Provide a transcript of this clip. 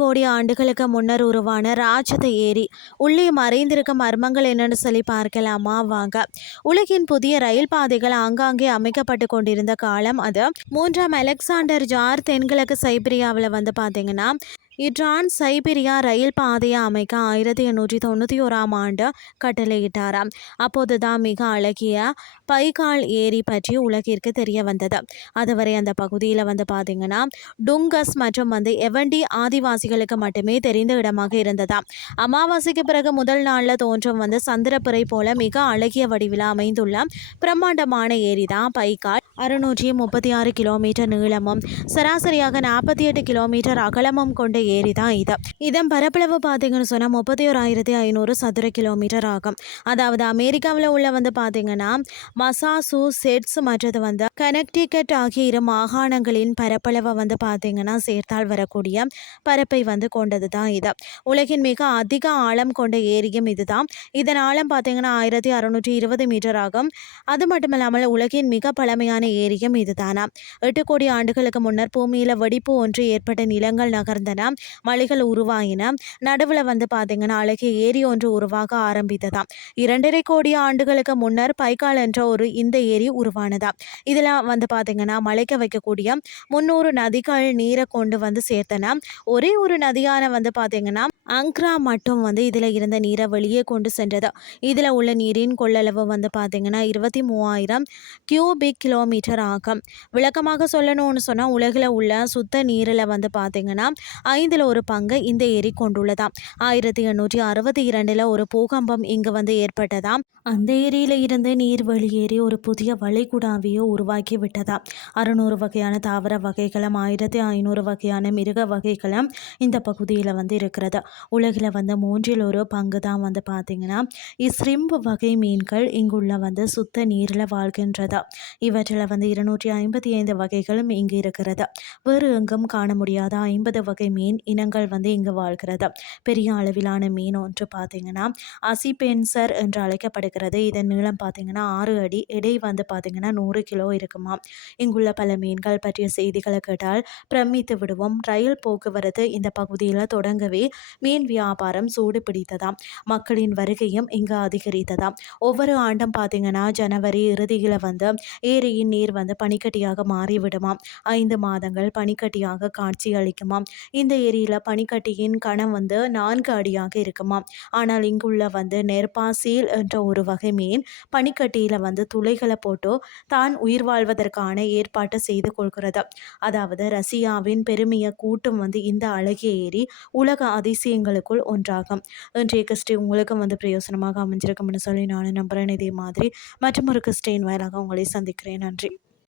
கோடி ஆண்டுகளுக்கு முன்னர் உருவான ராட்சத ஏரி. உள்ளே மறைந்திருக்கும் மர்மங்கள் என்னன்னு சொல்லி பார்க்கலாமா வாங்க. உலகின் புதிய ரயில் பாதைகள் ஆங்காங்கே அமைக்கப்பட்டு கொண்டிருந்த காலம் அது. மூன்றாம் அலெக்சாண்டர் ஜார் தென்கிழக்கு சைபீரியாவில் வந்து பார்த்தீங்கன்னா இட்ரான் சைபீரியா ரயில் பாதையை அமைக்க 1891 கட்டளையிட்டாராம். அப்போதுதான் மிக அழகிய பைகால் ஏரி பற்றி உலகிற்கு தெரிய வந்தது. அதுவரை அந்த பகுதியில் வந்து பார்த்தீங்கன்னா டுங்கஸ் மற்றும் வந்து எவண்டி ஆதிவாசிகளுக்கு மட்டுமே தெரிந்த இடமாக இருந்ததாம். அமாவாசைக்கு பிறகு முதல் நாளில் தோன்றும் வந்து சந்திரப்புரை போல மிக அழகிய வடிவில் அமைந்துள்ள பிரம்மாண்டமான ஏரி தான் பைகால். 636 கிலோமீட்டர் நீளமும் சராசரியாக 48 கிலோமீட்டர் அகலமும் கொண்ட ஏரி தான் இது. இதன் பரப்பளவு பார்த்தீங்கன்னு சொன்னால் 31,500 சதுர கிலோமீட்டர் ஆகும். அதாவது அமெரிக்காவில் உள்ள வந்து பார்த்தீங்கன்னா மசாசூசெட்ஸ் மற்றது வந்து கனெக்டிகட் ஆகிய இரு மாகாணங்களின் பரப்பளவை வந்து பார்த்தீங்கன்னா சேர்த்தால் வரக்கூடிய பரப்பை வந்து கொண்டது தான் இது. உலகின் மிக அதிக ஆழம் கொண்ட ஏரியும் இதுதான். இதன் ஆழம் பார்த்தீங்கன்னா 1620 மீட்டர் ஆகும். அது மட்டுமல்லாமல் உலகின் மிக பழமையான ஏரியும் இதுதானா. 8 கோடி ஆண்டுகளுக்கு முன்னர் பூமியில வெடிப்பு ஒன்று ஏற்பட்ட நிலங்கள் நகர்ந்தன, மலைகள் உருவாயின. நடுவில் வந்து பார்த்தீங்கன்னா அழகிய ஏரி ஒன்று உருவாக ஆரம்பித்ததாம். 2.5 கோடி ஆண்டுகளுக்கு முன்னர் பைகால் என்ற இந்த ஏரி உருவானதா. இதில் வந்து பார்த்தீங்கன்னா மலைக்க வைக்கக்கூடிய 300 நதிகள் நீரை கொண்டு வந்து சேர்த்தன. ஒரே ஒரு நதியான வந்து பார்த்தீங்கன்னா அங்க்ரா மட்டும் வந்து இதில் இருந்த நீரை வெளியே கொண்டு சென்றது. இதில் உள்ள நீரின் கொள்ளளவு வந்து பார்த்தீங்கன்னா 23,000 கியூபிக் கிலோமீட்டர் ஆகும். விளக்கமாக சொல்லணும்னு சொன்னால் உலகில் உள்ள சுத்த நீரில் வந்து பார்த்தீங்கன்னா 1/5 இந்த ஏரி கொண்டுள்ளதாம். 1862 ஒரு பூகம்பம் இங்கு வந்து ஏற்பட்டதாம். அந்த ஏரியில் இருந்து நீர் வெளியேறி ஒரு புதிய வளைகுடாவையோ உருவாக்கி விட்டதாம். 600 வகையான தாவர வகைகளும் 1500 வகையான மிருக வகைகளும் இந்த பகுதியில் வந்து இருக்கிறது. உலகில் வந்து 1/3 தான் வந்து பார்த்தீங்கன்னா ஸ்ரிம்ப் வகை மீன்கள் இங்குள்ள வந்து சுத்த நீரில் வாழ்கின்றது. இவற்றில் வந்து 255 வகைகளும் இங்கு இருக்கிறது. வேறு எங்கும் காண முடியாத 50 வகை மீன் இனங்கள் வந்து இங்கு வாழ்கிறது. பெரிய அளவிலான மீன் ஒன்று பார்த்தீங்கன்னா அசிபென்சர் என்று அழைக்கப்படுகிறது. இதன் நீளம் பார்த்தீங்கன்னா 6 அடி, எடை வந்து பார்த்தீங்கன்னா 100 கிலோ இருக்குமா. இங்குள்ள பல மீன்கள் பற்றிய செய்திகளை கேட்டால் பிரமித்து விடுவோம். ரயில் போக்குவரத்து இந்த பகுதியில் தொடங்கவே மீன் வியாபாரம் சூடு பிடித்ததாம். மக்களின் வருகையும் இங்கு அதிகரித்ததாம். ஒவ்வொரு ஆண்டும் பார்த்தீங்கன்னா ஜனவரி இறுதியில் வந்து ஏரியின் நீர் வந்து பனிக்கட்டியாக மாறிவிடுமாம். 5 மாதங்கள் பனிக்கட்டியாக காட்சி அளிக்குமாம். இந்த ஏரியில் பனிக்கட்டியின் கணம் வந்து 4 அடியாக இருக்குமாம். ஆனால் இங்குள்ள வந்து நெர்பாசீல் என்ற ஒரு வகை மீன் பனிக்கட்டியில் வந்து துளைகளை போட்டு தான் உயிர் வாழ்வதற்கான ஏற்பாட்டை செய்து கொள்கிறது. அதாவது ரஷ்யாவின் பெருமையை கூட்டும் வந்து இந்த அழகிய ஏரி உலக அதிசயங்களுக்குள் ஒன்றாகும். இன்றைய கிறிஸ்டி உங்களுக்கும் வந்து பிரயோசனமாக அமைஞ்சிருக்கும்னு சொல்லி நான் நம்புகிறேன். இதே மாதிரி மற்றும் ஒரு கிறிஸ்டின் வாயிலாக உங்களை சந்திக்கிறேன். நன்றி.